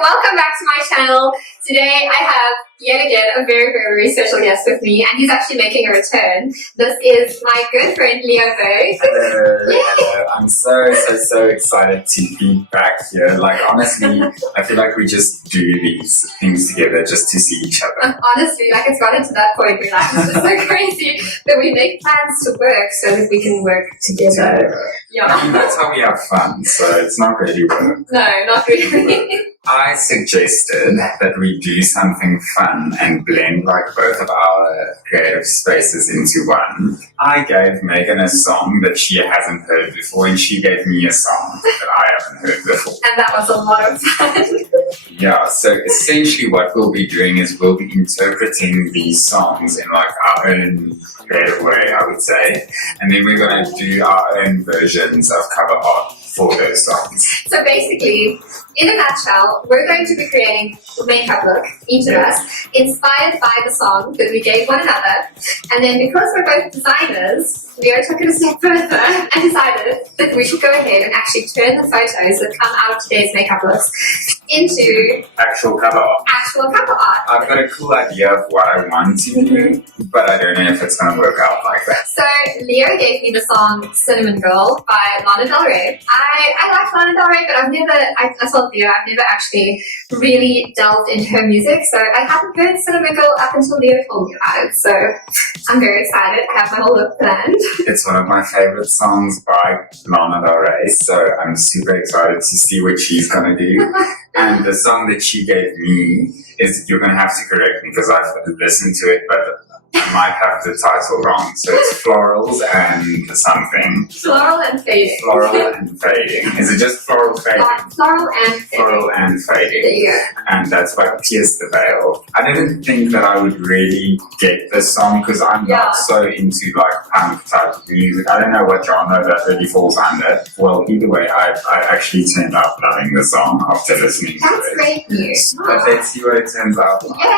welcome back to my channel. Today I have yet again a very, very special guest with me, and he's actually making a return. This is my good friend 𝕻𝖊𝖆𝖑𝖆𝖎𝖚. Hello. I'm so excited to be back here. Like, honestly, I feel like we just do these things together just to see each other. Honestly, like, it's gotten to that point where like, it's just so crazy that we make plans to work so that we can work together. Yeah. I mean, that's how we have fun, so it's not really work. No, not really. I suggested that we do something fun and blend like both of our creative spaces into one. I gave Megan a song that she hasn't heard before, and she gave me a song that I haven't heard before. And that was a lot of fun. Yeah, so essentially what we'll be doing is we'll be interpreting these songs in like our own creative way, I would say. And then we're going to do our own versions of cover art for those songs. So basically, in a nutshell, we're going to be creating a makeup look, each of us, inspired by the song that we gave one another. And then because we're both designers, we took it a step further and decided that we should go ahead and actually turn the photos that come out of today's makeup looks into actual cover art. Actual cover art. I've got a cool idea of what I want to do, but I don't know if it's going to work out like that. So Leo gave me the song 𝕻𝖊𝖆𝖑𝖆𝖎𝖚 by 𝕻𝖊𝖆𝖆𝖏. I like 𝕻𝖊𝖆𝖆𝖏, but I told Leo I've never actually really delved into her music, so I hadn't heard 𝕻𝖊𝖆𝖏𝖏𝖏 up until Leo told me about it, so I'm very excited. I have my whole look planned. It's one of my favorite songs by 𝕻𝖊𝖆𝖏𝖏𝖏, so I'm super excited to see what she's going to do. And the song that she gave me is, you're going to have to correct me because I've listened to it, but I might have the title wrong. So it's Florals and something. Floral and Fading. Floral and Fading. Is it just Floral Fading? Floral and Fading. Floral and Fading. There you go. And that's by 𝕻𝖆𝖆𝖏𝖏𝖏. I didn't think that I would really get this song because I'm not so into like punk type of music. I don't know what genre that really falls under. Well, either way, I actually turned out loving the song after listening to it. That's great news. But let's see what it turns out like. Yay!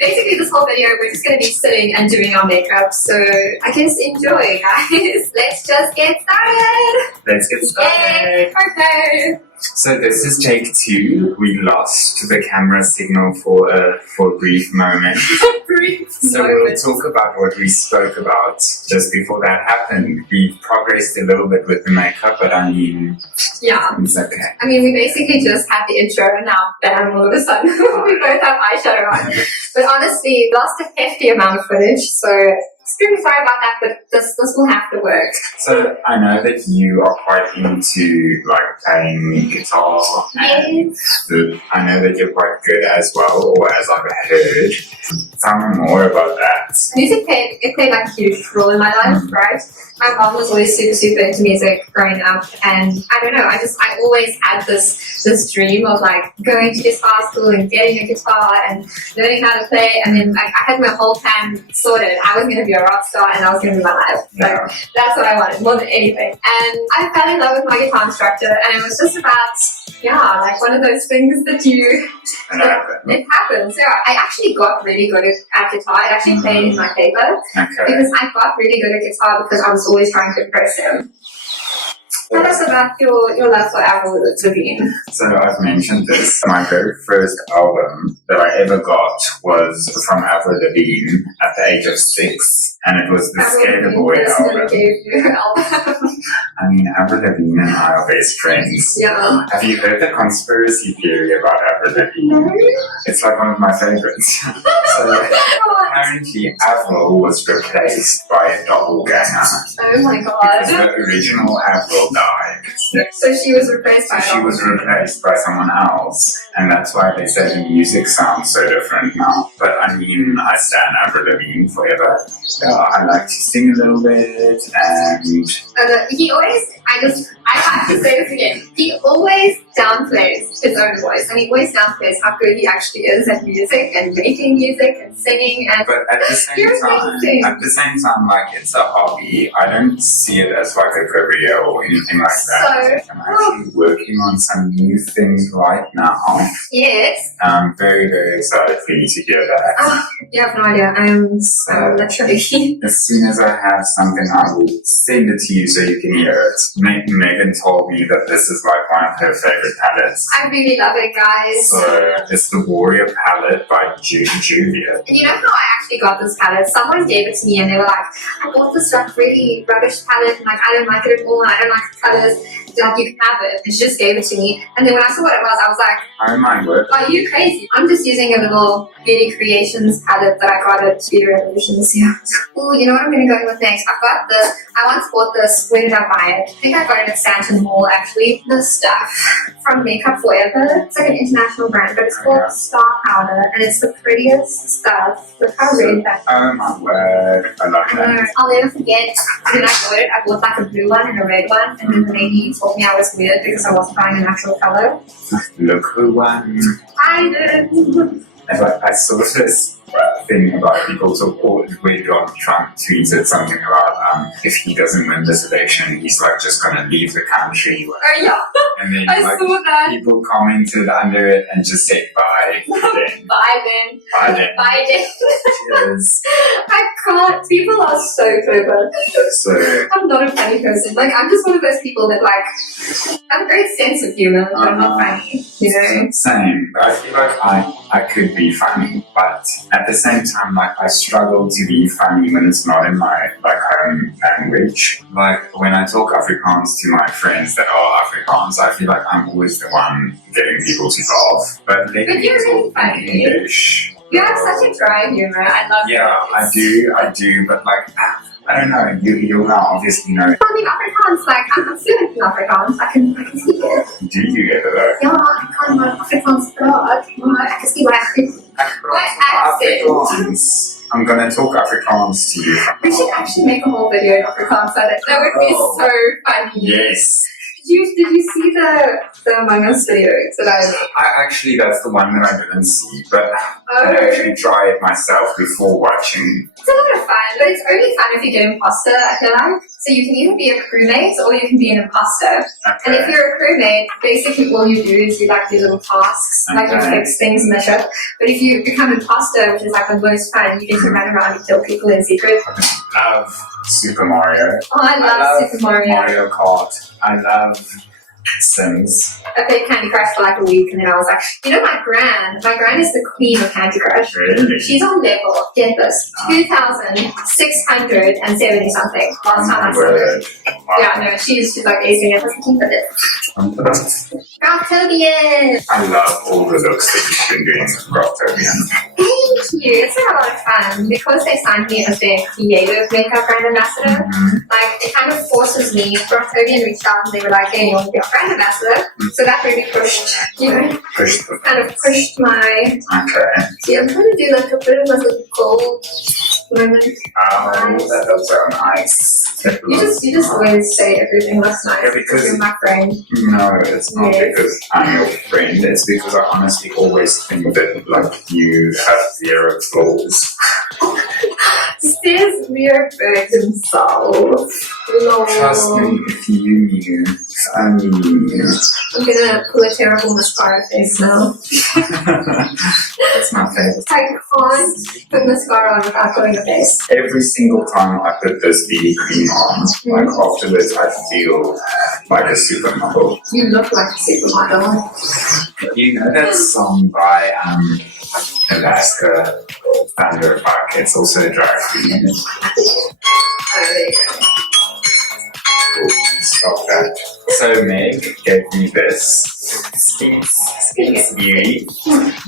Basically, this whole video, we're just going to be sitting and doing our makeup. So I guess enjoy, guys. Let's just get started. Let's get started. Yay! Okay. So this is take 2. We lost the camera signal for a brief moment. So we'll talk about what we spoke about just before that happened. We progressed a little bit with the makeup, but I mean, yeah, it's okay. I mean, we basically just had the intro and now bam, all of a sudden we both have eyeshadow on. But honestly, lost a hefty amount of footage, so extremely sorry about that, but this will have to work. So I know that you are quite into like playing guitar. Yes. I know that you're quite good as well, or as I've heard. Tell me more about that. Music played like a huge role in my life, right? My mom was always super into music growing up, and I don't know, I always had this dream of like going to guitar school and getting a guitar and learning how to play, and then like I had my whole plan sorted. I was going to be a rock star and I was going to be my life. Yeah. So that's what I wanted more than anything. And I fell in love with my guitar instructor, and it was just about, like one of those things that it happens. Yeah, I actually got really good at guitar. I actually played in my paper because I got really good at guitar because I was always trying to impress him. Tell us about your love for 𝕻𝖆𝖆𝖏𝖏𝖏𝖏. So I've mentioned this. My very first album that I ever got was from 𝕻𝖆𝖏𝖏𝖏𝖏 at the age of 6, and it was the Skater Boy album. Gave you an album. I mean, 𝕻𝖆𝖏𝖏𝖏 and I are best friends. Yeah. Have you heard the conspiracy theory about 𝕻𝖆𝖏𝖏𝖏𝖏? It's like one of my favorites. So apparently Avril was replaced by a doppelganger. Oh my god. Because the original Avril died. So she was replaced by someone else, and that's why they say the music sounds so different now. But I mean, I stand 𝕻𝖆𝖏𝖏𝖏𝖏 forever. I like to sing a little bit, and he always, I have to say this again, he always downplays his own voice, and he always downplays how good he actually is at music and making music and singing. And but at the same time, like, it's a hobby. I don't see it as like a career or anything like that. So, I'm actually working on some new things right now. Yes. I'm very, very excited for you to hear that. You have no idea. I am literally. As soon as I have something, I will send it to you so you can hear it. Megan told me that this is like one of her favorite favorite palettes. I really love it, guys. So it's the Warrior palette by 𝕻𝖊𝖆𝖑𝖆𝖎𝖓𝖳𝑚𝖊𝖆𝖆𝖏. And you know how I actually got this palette? Someone gave it to me and they were like, I bought this like really rubbish palette and like I don't like it at all and I don't like the colors. Like you can have it. And she just gave it to me. And then when I saw what it was, I was like, oh my word. are you crazy? I'm just using a little Beauty Creations palette that I got at Beauty Revolution this year. Ooh, you know what I'm gonna go with next? I once bought this, where did I buy it? I think I got it at Stanton Mall actually. This stuff from 𝕻𝖆𝖊𝖑𝖆𝖎𝖓𝕳𝖊𝖆. It's like an international brand, but it's called Star Powder and it's the prettiest stuff. Look how red that is. Oh my word. I love that. I'll never forget when I bought it. I bought like a blue one and a red one, and then the lady told me I was weird because I wasn't buying an actual color. Look who won. I did. I saw this thing about people where Donald Trump tweeted something about if he doesn't win this election, he's like just gonna leave the country. Oh yeah. And then I like, saw that. people commented under it and just said bye. Then. Bye then. Bye then. Bye then. Cheers. I can't. People are so clever. So I'm not a funny person. Like I'm just one of those people that like have a great sense of humor, but I'm not funny. You know. Same. I feel like I could be funny, but at the same time, like I struggle to be funny when it's not in my like home language. Like when I talk Afrikaans to my friends that are Afrikaans, I feel like I'm always the one getting people to laugh. But But you're really funny. English. You have such a dry humor. I love Yeah, it. I do, but like I don't know. You'll now obviously know. Talking Afrikaans, like I'm fluent in Afrikaans. I can speak it. Do you get it though? Ja, ik kan maar Afrikaans praten, maar ik zie my accent. Afrikaans. I'm gonna talk Afrikaans to you. We should actually make a whole video in Afrikaans. That would be so funny. Yes. Did you see the Among Us videos that That's the one that I didn't see, but Oh. I actually try it myself before watching. It's a lot of fun, but it's only fun if you get imposter, I feel like. So you can either be a crewmate or you can be an imposter. Okay. And if you're a crewmate, basically all you do is you like do little tasks, like you Okay. fix things in the ship. But if you become imposter, which is like the most fun, you get to run around and kill people in secret. I love Super Mario. Oh, I love Super Mario. Mario Kart. I love Sims. I played Candy Crush for like a week and then I was like, you know my gran is the queen of Candy Crush. Really? She's on level, get this, 2,670 something last time I saw her. Wow. Yeah, no, she's like acing it. I was like, keep it. Graftobian! I love all the looks that you've been doing with Graftobian. Thank you. It's been a lot of fun because they signed me as their creative makeup brand ambassador. Like it kind of forces me. Graftobian reached out and they were like, "Hey, you want to be our brand ambassador?" So that really pushed, kind of pushed my. Okay. See, I'm trying to do like a bit of like a gold moment. Oh, that looks so nice. You just always say everything looks nice Yeah, because- you're my friend. No, it's not Yes. because I'm your friend. It's because I honestly always think that like you have zero flaws. Says Weird Burg himself. Lol. Trust me, if you knew. I'm gonna pull a terrible mascara face now. That's my favorite. I can't put mascara on without putting a face. Every single time I put this BB cream on, like afterwards, I feel like a supermodel. You look like a supermodel. You know that song by 𝕻𝖊𝖑𝖆𝖎ₗ it's also a drag queen. Oh, there you go. Stop that. So Meg gave me this Speaks Beauty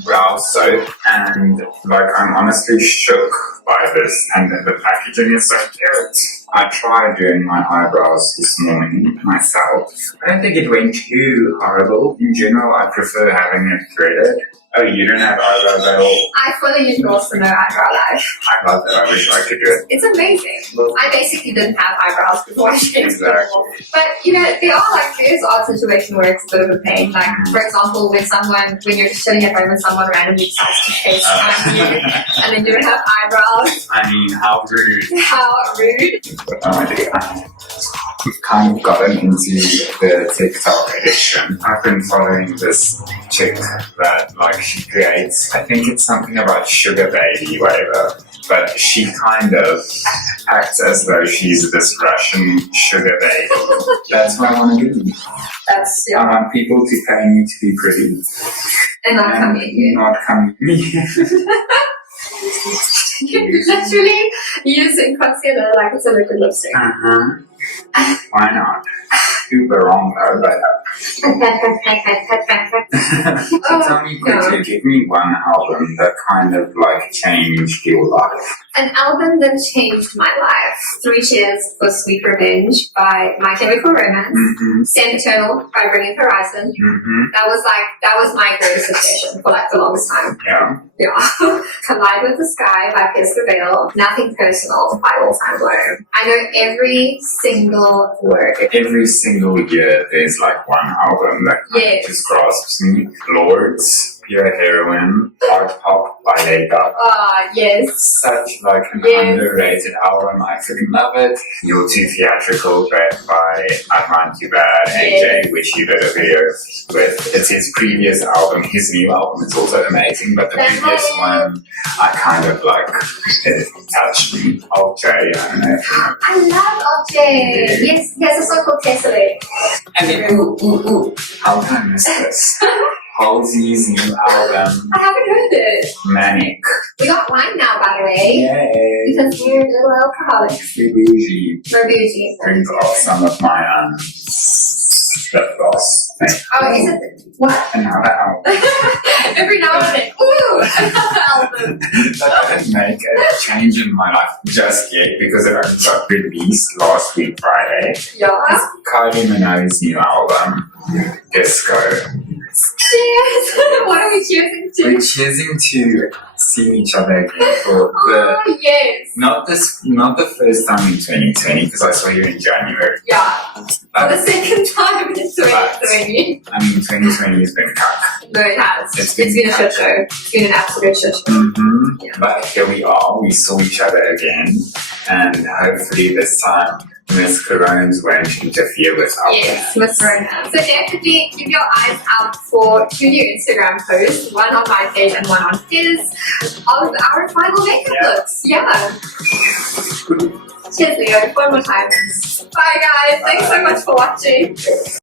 brow soap, and like I'm honestly shook by this, and the packaging is so cute. I tried doing my eyebrows this morning myself. I don't think it went too horrible. In general, I prefer having it threaded. Oh, you don't have eyebrows at all? I fully endorse the no eyebrow life. I love that. I wish I could do it. It's amazing. I basically didn't have eyebrows before I shaved them. Exactly. But you know, there is odd situation where it's a bit of a pain. Like for example, when you're just sitting at home and someone randomly decides to FaceTime you and then you don't have eyebrows. I mean, how rude. How rude. No idea. We've kind of gotten into the TikTok addiction. I've been following this chick that like she creates, I think it's something about 𝕻𝖊𝖆𝖑𝖆𝖎𝖏𝑆. but she kind of acts as though she's this Russian sugar baby. That's what I want to do. That's, I want people to pay me to be pretty. And not come at you. Not come at me. You literally using concealer like it's a liquid lipstick. Why not? Super wrong though, but so tell me quickly, give me one album that kind of like changed your life. An album that changed my life. 3 Cheers for Sweet Revenge by 𝕻𝖊𝖑𝖆𝖎𝖓𝖳𝖑𝕗𝖎𝑚𝑎𝑑. Same Eternal by Bring It Horizon. That was my greatest obsession for like the longest time. Yeah. Collide with the Sky by 𝕻𝖊𝖑𝖆𝖎𝖓𝖳𝑑𝕗𝑎𝑚𝑎𝑑 by Personal by All Time Low. I know every single word. Every single year there's like one album that just grasps me. Lords, Pure Heroine, Art Pop by 𝕻𝖑𝖆𝖑. Yes. Such like an underrated album. I freaking love it. You're Too Theatrical by 𝕻𝖊𝖑𝖆𝖑, which he did a video with. It's his previous album. His new album is also amazing, but the previous one, I kind of like, it touched me. 𝕻𝖑, I don't know. I love 𝕻𝖑. Yes, he has a song called Tessellate. And then, how did I miss this? 𝕻𝖊𝖆's new album. I haven't heard it. Manic. We got wine now, by the way. Yay. Because we're little alcoholics. We're bougie. We're bougie. Brings off some of my lip gloss. Oh, is it? What? Another album. Every now and then. Ooh! Album. That didn't make a change in my life just yet because it only got released last week Friday. Yeah. It's 𝕻𝖊𝖑 𝖈𝖊𝖑𝐻𝑚𝐴𝑑𝐻 Disco. Cheers! What are we cheersing to? We're cheersing to see each other again for yes. not the first time in 2020 because I saw you in January. Yeah. For the second time in 2020. I mean, 2020 has been cuck. No, it has. It's been a cuck. shit show. It's been an absolute shit show. Yeah. But here we are. We saw each other again, and hopefully this time Miss Coronas won't interfere with our Yes, Miss Corona. So definitely keep your eyes out for 2 new Instagram posts, one on my page and one on his, of our final makeup looks. Yeah. Cheers, Leo. One more time. Bye, guys. Thanks so much for watching.